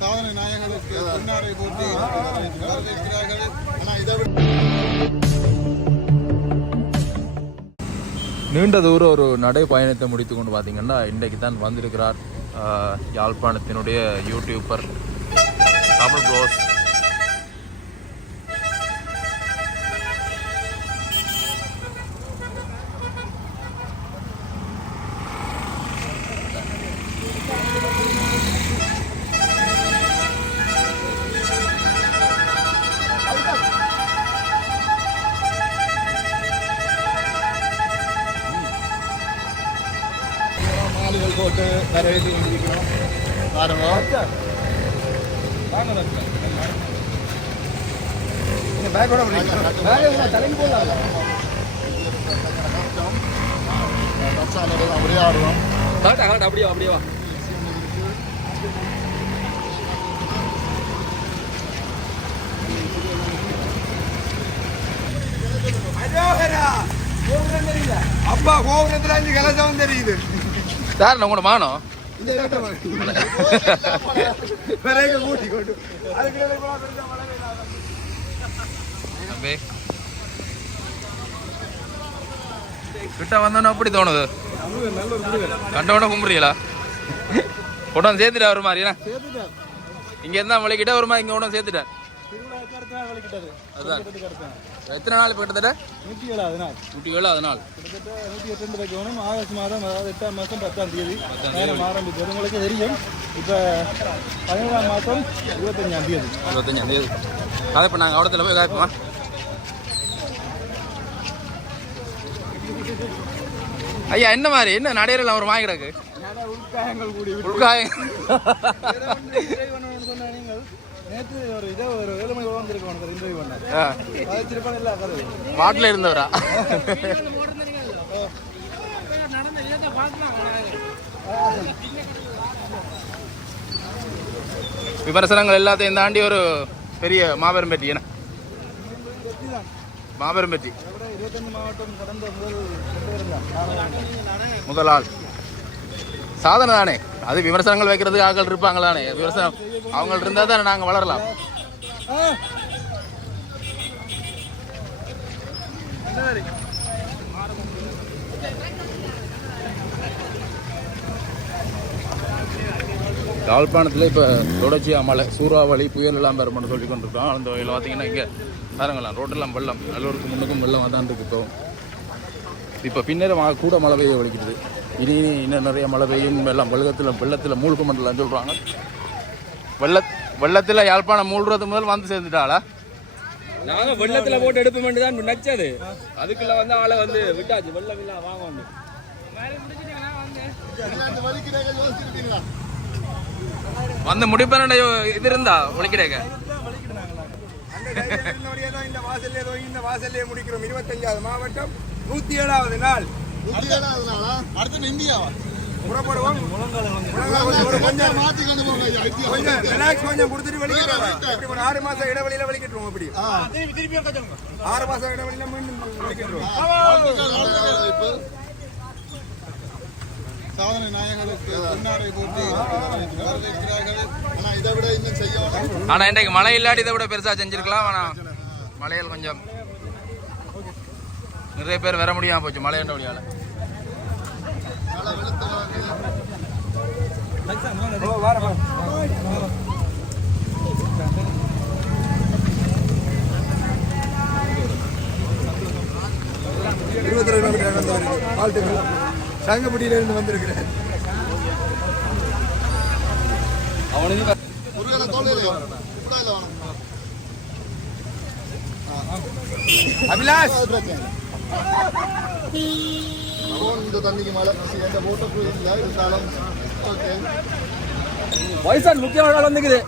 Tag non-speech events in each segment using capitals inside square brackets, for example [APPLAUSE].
சாதனை நாயகர்களுக்கு பொன்னாடை போட்டி வரவேற்கிறார்கள் ஆனால் இதை விட நீண்ட தூரம் ஒரு நடை பயணத்தை முடித்து கொண்டு பார்த்தீங்கன்னா இன்றைக்கு தான் வந்திருக்கிறார். யாழ்ப்பாணத்தினுடைய யூடியூபர் தமிழ் ப்ரோஸ் போட்டு. நீங்க பேக்கோட முடிக்கலாம் பேக் தலைக்கு போடலாம் கப்சானர்கள் உரையாடுவோம் கரெக்டா கரெக்டா அப்படியே அப்படியே வா. அப்பா கோபுரத்துல அஞ்சு கலசம் தெரியுது. சார் [LAUGHS] நான் உங்களோட மானம் இந்த விறகு கூட்டி வந்தோன்னா அப்படி தோணுது? கண்டோட கும்புறீங்களா உடனே சேர்த்துட்டா ஒரு மாதிரியா இங்க இருந்தா வலிக்கிட்ட ஒரு மாதிரி இங்க உடனே சேர்த்துட்டார். நாள் நாள் எத்தனை நாள் இப்போ கிட்டத்தட்ட? நூற்றி ஏழாவது நாள். நூற்றி ஏழு அதனால் கிட்டத்தட்ட நூற்றி எட்டு வைக்கணும். ஆகஸ்ட் மாதம் அதாவது எட்டாம் மாதம் பத்தாம் தேதி நேரம் ஆரம்பிச்சது உங்களுக்கு தெரியும். இப்போ பதினேழாம் மாதம் இருபத்தஞ்சாம் தேதி. இருபத்தஞ்சாம் தேதி. அதை இப்போ நாங்கள் அவடத்தில் போய் காய்ப்போமா ஐயா என்ன மாதிரி? என்ன நடையில ஒரு வாங்கி கிடக்கு உள்காயங்கள் கூடி உள்காயம் மாட்டுல இருந்தவரா? விமர்சனங்கள் எல்லாத்தையும் தாண்டி ஒரு பெரிய மாபெரும் பெட்டி என்ன? மாபெரும் பெட்டி. அதோட இருபத்தஞ்சு மாவட்டம் கடந்த முதல் கொண்டு இருந்தான் முதல் ஆள் சாதனை தானே அது விமர்சனங்கள் வைக்கிறதுக்கு ஆட்கள் இருப்பாங்களானே? விமர்சனம் அவங்க இருந்தால் தானே நாங்கள் வளரலாம். யாழ்ப்பாணத்தில் இப்போ தொடர்ச்சியாக மழை சூறாவளி புயல் எல்லாம் பெருமான்னு சொல்லி கொண்டிருக்கோம் அந்த வகையில் பார்த்தீங்கன்னா இங்கே பாருங்களேன் ரோட்டெல்லாம் வெள்ளம். நல்லூருக்கு முன்னுக்கும் வெள்ளம் தான் இருக்கு இப்போ. இப்போ பின்னர மழை கூட மழை பெய்ய வலிக்குது இனி இன்னும் நிறைய மழை பெய்யும். வெள்ளம் வெள்ளத்தில் வெள்ளத்தில் மூழ்க மண்டலம் சொல்கிறாங்க வெள்ள வெள்ளத்தில் யாழ்ப்பாணம் மூழ்கிறது முதல் வந்து சேர்ந்துட்டாளா? நாங்க வெள்ளத்துல போட்டு எடுப்போம் தான் நச்சது அதுக்குள்ள வந்து ஆளை வந்து விட்டாச்சு. வெள்ளம் இல்ல வாங்க வந்து. முடிப்பேன் இது இருந்தா? ஒழிக்கிறேங்க. இந்த வாசல்லே இந்த வாசல்லே முடிக்கிறோம். இருபத்தஞ்சாவது மாவட்டம். நூத்தி ஏழாவது நாள். நூத்தி ஏழாவது நாளா? அடுத்து இந்தியாவா? புறப்படுவோம். கொஞ்சம் கொஞ்சம் ரிலாக்ஸ் கொடுத்துட்டு ஒரு ஆறு மாசம் இடைவெளியில வலிக்கிட்டுருவோம் இப்படி. ஆறு மாசம் இடைவெளியில மீண்டும் அறிவிப்பு. சாதனை நாயகர்களுக்கு பொன்னாடை போட்டி. இதை விட இன்னும் செய்யணும் ஆனால் இன்றைக்கு மழை இல்லாட்டி இதை விட பெருசாக செஞ்சிருக்கலாம். ஆனால் மழையில் கொஞ்சம் நிறைய பேர் வர முடியாம போச்சு மழையண்ட முடியால இருபத்தி ரெண்டு கிலோமீட்டர் நடந்து வருது. வாழ்த்துக்கள் சங்கப்பட்டியில இருந்து வந்திருக்கிறேன். அவனுக்கு முருகனை தோல்லையில இப்படா இல்லை அபிலாஷ்! இந்த தண்ணிக்கு மேலே எந்த போட்டோ இல்லை இருந்தாலும் ஓகே வயசான் முக்கியமான ஆள் வந்துக்குது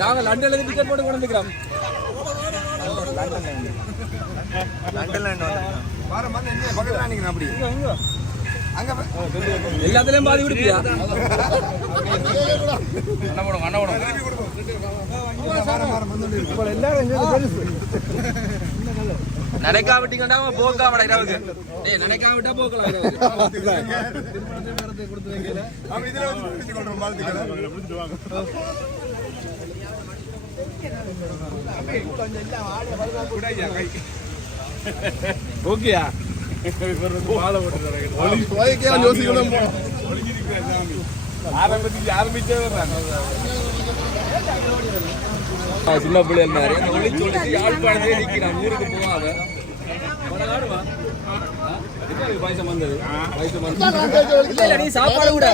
நாங்க லண்டன்ல இருந்து டிக்கெட் போட்டு கொண்டு வந்துக்கிறோம் எல்லாத்துலயும் பாதி குடிப்பியா? எல்லாரும் நடக்காம விட்டீங்கன்னா போக்காம இரவுக்கு ஏய் நடக்காம விட்டா போக்கலாம் ஓகேயா? யோசிக்கணும். ஆ, சின்ன பிள்ளைகள் மாதிரி அந்த ஒளிச்சு யாழ்ப்பாணத்தே யாழ்ப்பாணத்திலே ஊருக்கு போவாத சாப்பாடு கூட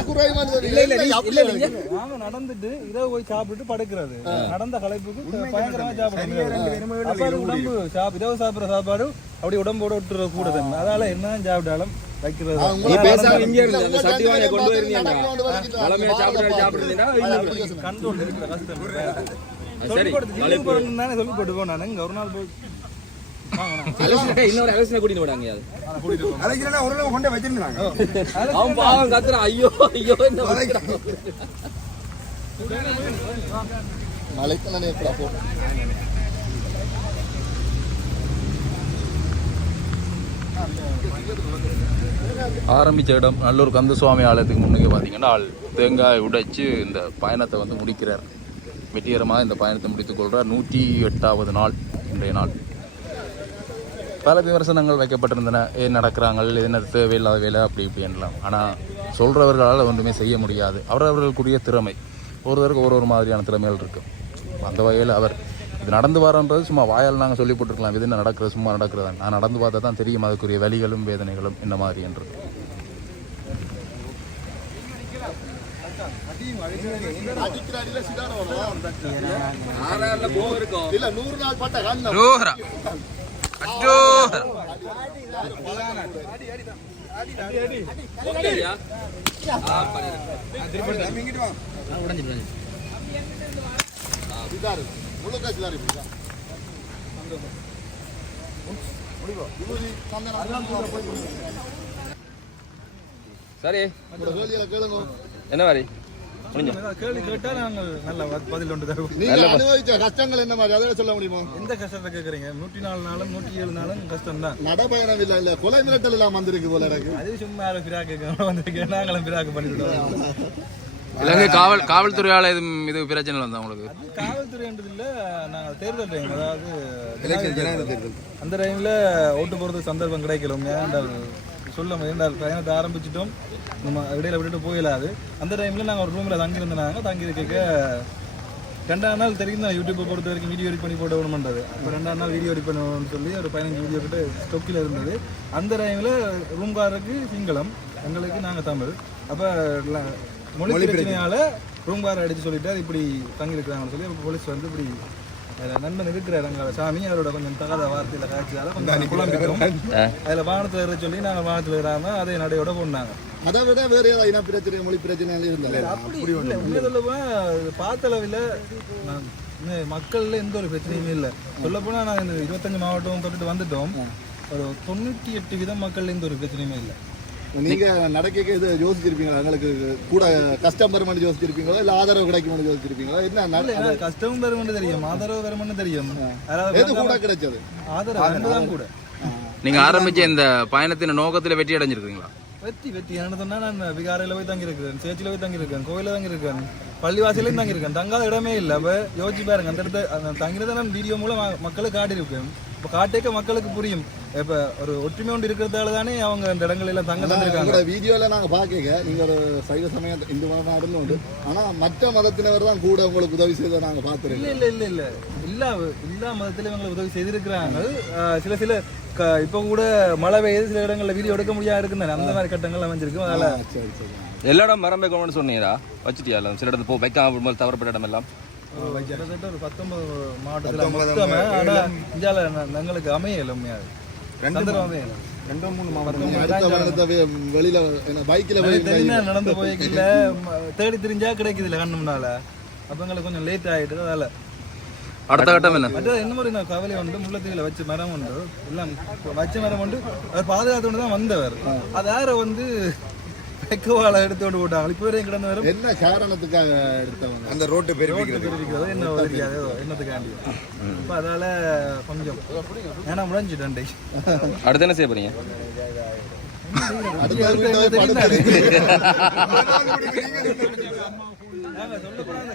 நடந்துட்டு இரவு போய் சாப்பிட்டுட்டு படுக்கிறது நடந்த களைப்புக்கு பயங்கரமா சாப்பிடுறது உடம்பு சாப் இரவு சாப்பிடுற சாப்பாடு அப்படி உடம்போட விட்டுற கூட தன்மை அதனால சாப்பிட்டாலும் வைக்கிறது இருந்து அந்த சட்டி கொண்டு கண்ட்ரோல் இருக்கிற கஷ்டம். சொல்லி தானே சொல்லி போட்டு போனேன் நானு. இங்க ஒரு நாள் போய் அலசின இன்னொரு அலசின கூட்டிட்டு போடாங்க அது. அழைக்கிறேன்னா ஒரு நாள் கொண்டே வச்சிருந்தாங்க. அவன் பாவம் கத்துறான். ஐயோ ஐயோ என்ன ஆரம்பித்த இடம் நல்லூர் கந்தசுவாமி ஆலயத்துக்கு முன்னுக்கு பார்த்தீங்கன்னா ஆள் தேங்காய் உடைச்சு இந்த பயணத்தை வந்து முடிக்கிறார். வெற்றிகரமாக இந்த பயணத்தை முடித்துக் கொள்கிறார். நூற்றி எட்டாவது நாள் இன்றைய நாள். பல விமர்சனங்கள் வைக்கப்பட்டிருந்தன. ஏன் நடக்கிறாங்க என்ன தேவையில்லாத வேலை அப்படி இப்படி என்றலாம் ஆனால் சொல்கிறவர்களால் ஒன்றுமே செய்ய முடியாது. அவரவர்களுக்குரிய திறமை. ஒருவருக்கு ஒரு ஒரு மாதிரியான திறமைகள் இருக்கும் அந்த வகையில் அவர் இது நடந்து வரன்றது சும்மா வாயால் நாங்கள் சொல்லி போட்டுருக்கலாம். இது என்ன நடக்கிறது சும்மா நடக்கிறதா? நான் நடந்து பார்த்தா தான் தெரியும் அதுக்குரிய வலிகளும் வேதனைகளும் என்ன மாதிரி என்று அடிக்கிற அடியில சிதார வரும் ஆறாறுல போக இருக்கும் இல்ல நூறு நாள் பட்ட முழுக்க சிதாரு சரி. என்ன மாதிரி? கேள்வி கேட்டா நாங்கள் நல்ல பதில் ஒன்று தருவோம். நீங்க அனுபவிச்ச கஷ்டங்கள் என்ன மாதிரி? அதை சொல்ல முடியுமா? எந்த கஷ்டத்தை கேட்குறீங்க? நூற்றி நாலு நாளும் நூற்றி ஏழு நாளும் கஷ்டம் தான் நடபயணம் இல்ல இல்ல. கொலை மிரட்டல் எல்லாம் வந்திருக்கு போல எனக்கு அது சும்மா யாரும் பிராக்கு வந்திருக்கேன் நாங்களும் பிராக்கு பண்ணிவிடுவோம். இலங்கை காவல் காவல்துறையால் இது இது பிரச்சனை வந்தா உங்களுக்கு? அது காவல்துறைன்றது இல்ல நாங்கள் தேர்தல் டைம் அதாவது அந்த டைம்ல ஓட்டு போறதுக்கு சந்தர்ப்பம் கிடைக்கலும் ஏன்டால் சொல்ல ஏன்டால் பயணத்தை ஆரம்பிச்சிட்டோம். நம்ம இடையில விட்டுட்டு போயிடாது அந்த டைம்ல நாங்கள் ஒரு ரூம்ல தங்கி இருந்தனாங்க தங்கி இருக்க ரெண்டாம் நாள் தெரியும் தான் யூடியூப்பை பொறுத்த வரைக்கும் வீடியோ எடிட் பண்ணி போட்டு விடணுன்றது அப்போ ரெண்டாம் நாள் வீடியோ எடிட் பண்ணணும்னு சொல்லி ஒரு பதினஞ்சு வீடியோ கிட்ட ஸ்டொக்கில் இருந்தது. அந்த டைமில் ரூம்காரருக்கு சிங்களம் எங்களுக்கு நாங்கள் தமிழ். அப்போ மொழி பிரச்சனையால ரூம்கார அடிச்சு சொல்லிட்டு அது இப்படி தங்கி இருக்கிறாங்கன்னு சொல்லி போலீஸ் வந்து இப்படி நண்பன் இருக்கிறார் அங்கே சாமி அவரோட கொஞ்சம் தகாத வார்த்தையில காய்ச்சதால கொஞ்சம் குழம்பிட்டோம் அதில் வாகனத்தில் இருக்க சொல்லி நாங்கள் வாகனத்தில் இராம அதே நடையோட போனாங்க அதை விட வேற ஏதாவது இன பிரச்சனை மொழி பிரச்சனை இருந்தாலே அப்படி இல்லை. உண்மை சொல்ல பார்த்தளவில் நான் மக்கள்ல எந்த ஒரு பிரச்சனையுமே இல்லை. சொல்லப்போனால் நாங்கள் இந்த இருபத்தஞ்சு மாவட்டம் தொட்டுட்டு வந்துட்டோம். ஒரு தொண்ணூற்றி எட்டு வீதம் மக்கள்ல எந்த ஒரு பிரச்சனையுமே இல்லை. நீங்க நடக்க இது யோசிச்சிருப்பீங்களா? எங்களுக்கு கூட கஷ்டம் வருமானு யோசிச்சிருப்பீங்களா? இல்ல ஆதரவு கிடைக்கும்னு யோசிச்சிருப்பீங்களா? என்ன இல்ல நட- எனக்கு கஷ்டமும் வரும்னு தெரியும். ஆதரவு வரும்னு தெரியும். எது கூட கிடைச்சது? ஆதரவு கூட. நீங்கள் ஆரம்பித்த இந்த பயணத்தின் நோக்கத்தில் வெற்றி அடைஞ்சிருக்கீங்களா? வெற்றி வெற்றி. என்ன சொன்னா நான் விகாரையில் போய் தங்கியிருக்கேன் சேர்ச்சியில் போய் தங்கியிருக்கேன் கோயிலில் தங்கியிருக்கேன் பள்ளிவாசலையும் தங்கியிருக்கேன். தங்காத இடமே இல்லை. அப்போ யோசிச்சு பாருங்க அந்த இடத்த அந்த தங்கிறத நான் வீடியோ மூலம் ம- மக்களுக்கு காட்டியிருக்கேன் இப்போ காட்டேக்க மக்களுக்கு புரியும். இப்போ ஒரு ஒற்றுமை ஒன்று இருக்கிறதால தானே அவங்க அந்த இடங்கள் எல்லாம் தங்க தந்திருக்காங்க. உங்களோட வீடியோல நாங்க பாக்க நீங்க ஒரு சைவ சமயம் இந்து மதமா இருந்தோண்டு ஆனா மற்ற மதத்தினர் தான் கூட உங்களுக்கு உதவி செய்த நாங்க பாத்துருக்கோம் இல்ல இல்ல இல்ல இல்ல. எல்லா எல்லா மதத்திலும் இவங்களுக்கு உதவி செய்திருக்கிறாங்க. சில சில க- இப்போ கூட மழை பெய்யுது சில இடங்கள்ல வீடியோ எடுக்க முடியாது இருக்குன்னு அந்த மாதிரி கட்டங்கள் அமைஞ்சிருக்கு அதனால சரி சரி. எல்லா இடம் மரம் வைக்கணும்னு சொன்னீங்களா வச்சுட்டியா இல்லை சில இடத்துல போ வைக்காம விடும்போது தவறப்பட்ட இடம் எல்லாம் கிட்டத்தட்ட ஒரு பத்தொன்பது மாவட்டத்துல ந- எங்களுக்கு அமையல உண்மையாது சந்திரம் அமையல ரெண்டு மூணு மாவட்டம் வெளியில என்ன பைக்ல போய் தெரிஞ்சா நடந்து போய் இல்ல தேடி தெரிஞ்சா கிடைக்குது இல்ல கண்ணு முன்னால. அப்ப எங்களுக்கு கொஞ்சம் லேட் ஆயிட்டு அதால அடுத்த கட்டம் என்ன? மற்ற என்ன மாதிரி நான் கவலை உண்டு. முள்ளத்தீவில வச்ச மரம் உண்டு. எல்லாம் வச்ச மரம் உண்டு. அவர் பாதுகாத்து தான் வந்தவர். அது யார வந்து பெக்கவால எடுத்து கொண்டு போட்டாங்க. இப்போ வரையும் கிடந்து வரும்? என்ன காரணத்துக்காக எடுத்தவங்க? அந்த ரோட்டு பெரிய தெரிவிக்கிறது என்ன தெரியாது என்னத்துக்காண்டி? இப்போ அதால கொஞ்சம் ஏன்னா முடிஞ்சுட்டேன் அடுத்து என்ன செய்ய போறீங்க?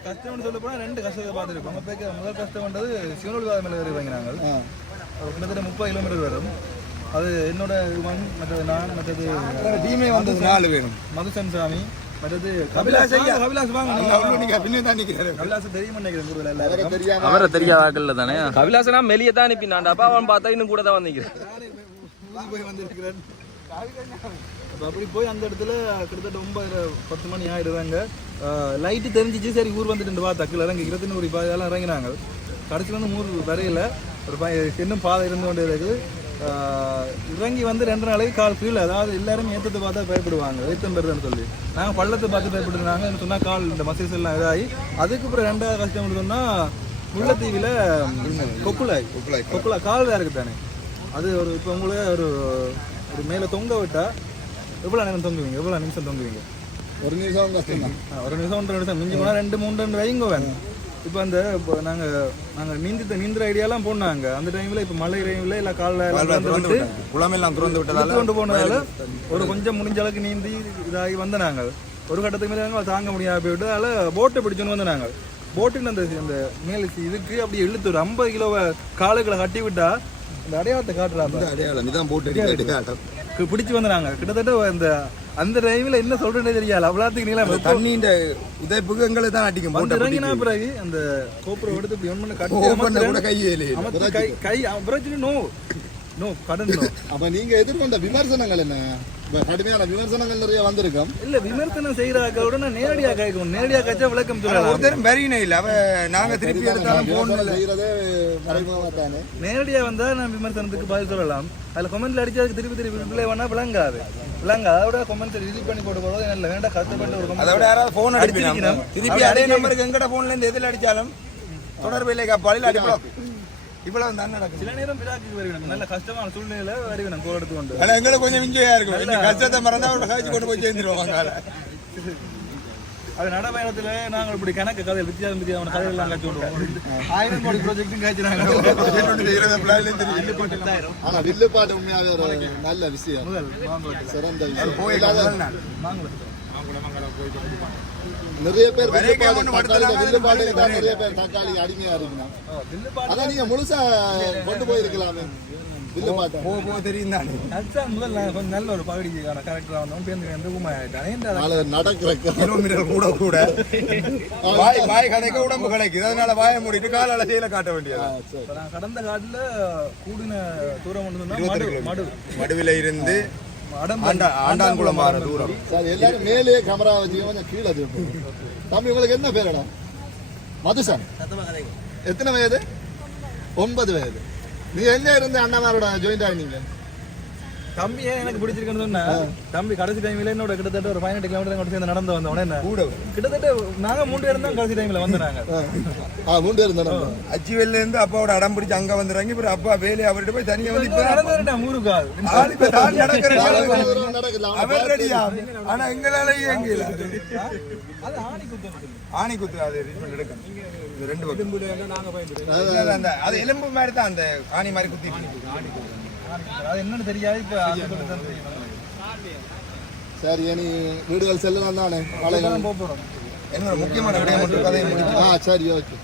கஷ்டம்னு சொல்ல போனா ரெண்டு கஷ்டத்தை பார்த்துருக்கோம். முதல் கஷ்டம்ன்றது சிவனொழிவாத மேலே ஏறி வாங்கினாங்க கிட்டத்தட்ட முப்பது கிலோமீட்டர் வரும். அது என்னோட இவன் மற்றது நான் மற்றது டீமே வந்தது நாலு வேணும் மதுசன் சாமி மற்றது கபிலாஸ் ஐயா. கபிலாஸ் வாங்க. பின்னே தான் நிக்கிறாரு. கபிலாஸ் தெரியும் நினைக்கிறேன் அவரை எல்லாருக்கும் தெரியாம அவரை தெரியாத ஆக்கல்ல தானே? கபிலாசனா மெலிய தான் அனுப்பினாண்டா அப்பா அவன் பார்த்தா இன்னும் கூட தான் போய் வந்திருக்கிறேன் அப்ப அப்படி போய் அந்த இடத்துல கிட்டத்தட்ட ஒன்பது பத்து மணி ஆயிடுறாங்க லைட்டு தெரிஞ்சிச்சு. சரி ஊர் வந்துட்டு வா தக்கில் இறங்கி. இருபத்தி ஒரு பாதையெல்லாம் இறங்கினாங்க. கடைசியில் வந்து ஊர் வரையில. ஒரு பய இன்னும் பாதை இருந்து கொண்டே இருக்குது இறங்கி வந்து ரெண்டு நாளைக்கு கால் கீழே அதாவது எல்லாரும் ஏற்றத்தை பார்த்தா பயப்படுவாங்க. ஏத்தம் பெறுதுன்னு சொல்லி. நாங்கள் பள்ளத்தை பார்த்து பயப்படுறாங்க சொன்னால் கால் இந்த மசில்ஸ் எல்லாம் இதாகி அதுக்கு அப்புறம் ரெண்டாவது கஷ்டம் சொன்னால் முல்லைத்தீவில் கொக்குலாய். கொக்குலாய். கொக்குலா கால் தான் இருக்குது தானே அது ஒரு இப்போ உங்களை ஒரு ஒரு மேலே தொங்க விட்டா எவ்வளோ நேரம் தொங்குவீங்க? எவ்வளோ நிமிஷம் தொங்குவீங்க? ஒரு நிமிஷம் கஷ்டம் ஒரு நிமிஷம் ஒன்றரை நிமிஷம். மிஞ்சி போனால் ரெண்டு மூணு ரெண்டு வைங்க வேணும். இப்போ அந்த இப்போ நாங்கள் நாங்கள் நீந்தி நீந்துற ஐடியாலாம் போனாங்க. அந்த டைமில் இப்போ மழை டைமில் இல்லை காலைல திறந்து குளமெல்லாம் திறந்து விட்டதால கொண்டு போனதால ஒரு கொஞ்சம் முடிஞ்ச அளவுக்கு நீந்தி இதாகி வந்த நாங்கள். ஒரு கட்டத்துக்கு மேலே நாங்கள் தாங்க முடியாம போயிட்டு அதில் போட்டை பிடிச்சோன்னு வந்து நாங்கள். போட்டுன்னு அந்த அந்த மேலே இதுக்கு அப்படியே இழுத்து ஒரு ஐம்பது கிலோவை காலுக்களை கட்டி விட்டா அந்த அடையாளத்தை காட்டுறாங்க. அடையாளம். இதான் போட்டு பிடிச்சு வந்துறாங்க கிட்டத்தட்ட அந்த அந்த டைம்ல என்ன சொல்றேன்னே தெரியல அவ்வளோத்துக்கு நீளம் தண்ணியின் உதைப்புக்கு எங்களை தான் அடிக்கும். போட்டு இறங்கினா பிறகு அந்த கோபுரம் எடுத்து இப்படி ஒன் பண்ண ஓப்பன் கூட கட்டி அமர்த்தி கை கை பிரச்சனை நோ. நோ கடன் நோ [LAUGHS] அப்ப நீங்க எதிர்கொண்ட விமர்சனங்கள் என்ன? கடுமையான விமர்சனங்கள் நிறைய வந்திருக்கும். இல்ல விமர்சனம் செய்யறாக்க நான் நேரடியா கேட்கணும். நேரடியா கேட்சா விளக்கம் சொல்லலாம். ஒருத்தரும் வரியினே இல்லை. அவ நாங்க திருப்பி எடுத்தாலும் போன் செய்யறதே மறைமுகமா தானே நேரடியா வந்தா நான் விமர்சனத்துக்கு பதில் சொல்லலாம் அதுல கமெண்ட்ல அடிச்சு அதுக்கு திருப்பி திருப்பி ரிப்ளை பண்ணா விளங்காது. விளங்காது அதோட கமெண்ட் ரிலீட் பண்ணி போட்டு போறது இல்லை வேண்டாம் கஷ்டப்பட்டு ஒரு அதை விட comment யாராவது போன் அடிப்பினா அடிச்சிருக்கணும். திருப்பி அதே நம்பருக்கு எங்கட போன்ல இருந்து எதில் அடிச்சாலும் தொடர்பு இல்லை. காப்பாளில் அடிப்பலாம் இவ்வளவு தான் சில நேரம் வருவேன் நல்ல கஷ்டமான சூழ்நிலையில வருவேன் கோல் எடுத்து கொண்டு ஆனா எங்களுக்கு கொஞ்சம் விஞ்சையா இருக்கும். இந்த கஷ்டத்தை மறந்தா அவரோட காய்ச்சி கொண்டு போய் சேர்ந்துருவாங்க அது நடைபயணத்துல நாங்கள் இப்படி கணக்கு கதை வித்தியாசம் வித்தியாசம் கதை எல்லாம் காய்ச்சி விடுவோம். ஆயிரம் கோடி ப்ராஜெக்டும் காய்ச்சினாங்க ஆனா வில்லுப்பாட்டு உண்மையாவே ஒரு நல்ல விஷயம். சிறந்த விஷயம். நிறைய பேர் வில்லுப்பாட்டு, தான் நிறைய பேர் தக்காளி அடிமையா வில்லுப்பாட்டு அதான் நீங்க முழுசா கொண்டு போயிருக்கலாமே. நல்ல ஒரு பகுதிக்கான கேரக்டர் வந்தோம் பேருந்து வந்து உமாயிட்டான் ஏன்டா நாளை நடக்கிற கிலோமீட்டர் கூட கூட. வாய் வாய் கடைக்க உடம்பு கிடைக்குது அதனால வாயை மூடிட்டு காலால செய்யல காட்ட வேண்டியது. கடந்த காட்டுல கூடின தூரம் மடு மடுவில இருந்து அடம்பன் ஆண்டா ஆண்டான்குளம் மாற தூரம். சார் எல்லாரும் மேலேயே கேமரா வச்சு கொஞ்சம் கீழே திருப்பணும் தம்பி உங்களுக்கு என்ன பேருடா? மதுசன் எத்தனை வயது? ஒன்பது வயது. நீ எங்க இருந்து அண்ணாமாரோட ஜாயிண்ட் ஆகினீங்க தம்பி ஏன் எனக்கு பிடிச்சிருக்குன்னு சொன்னா தம்பி கடைசி டைம்ல என்னோட கிட்டத்தட்ட ஒரு பதினெட்டு கிலோமீட்டர் கொண்டு சேர்ந்து நடந்து வந்தோம் என்ன? கூட கிட்டத்தட்ட நாங்க மூணு பேரும் தான் கடைசி டைம்ல வந்து நாங்க. ஆ. மூணு பேர் இருந்தா அச்சுவெல்ல இருந்து அப்பாவோட அடம் பிடிச்சு அங்க வந்துறாங்க. இப்ப அப்பா வேலையை அவர்கிட்ட போய் தனியா வந்து இப்ப நடந்து வரேன் ஊருக்காது ஆள் இப்ப தான் நடக்கிற நடக்கல அவர் ரெடியா ஆனா எங்களால எங்க இல்ல. அது ஆணி குத்தம் ஆணி குத்து அது எடுக்கணும். இது ரெண்டு பக்கம். அது எலும்பு மாதிரி தான் அந்த ஆணி மாதிரி குத்தி. அது என்னன்னு தெரியாது இப்ப ஆஸ்பத்திரி தான் தெரியும் சரி இனி வீடுகள் செல்லலாம் தானே? பழைய போக போறோம். என்னோட முக்கியமான விடயம் மட்டும் கதையை முடிச்சு ஆ சரி ஓகே.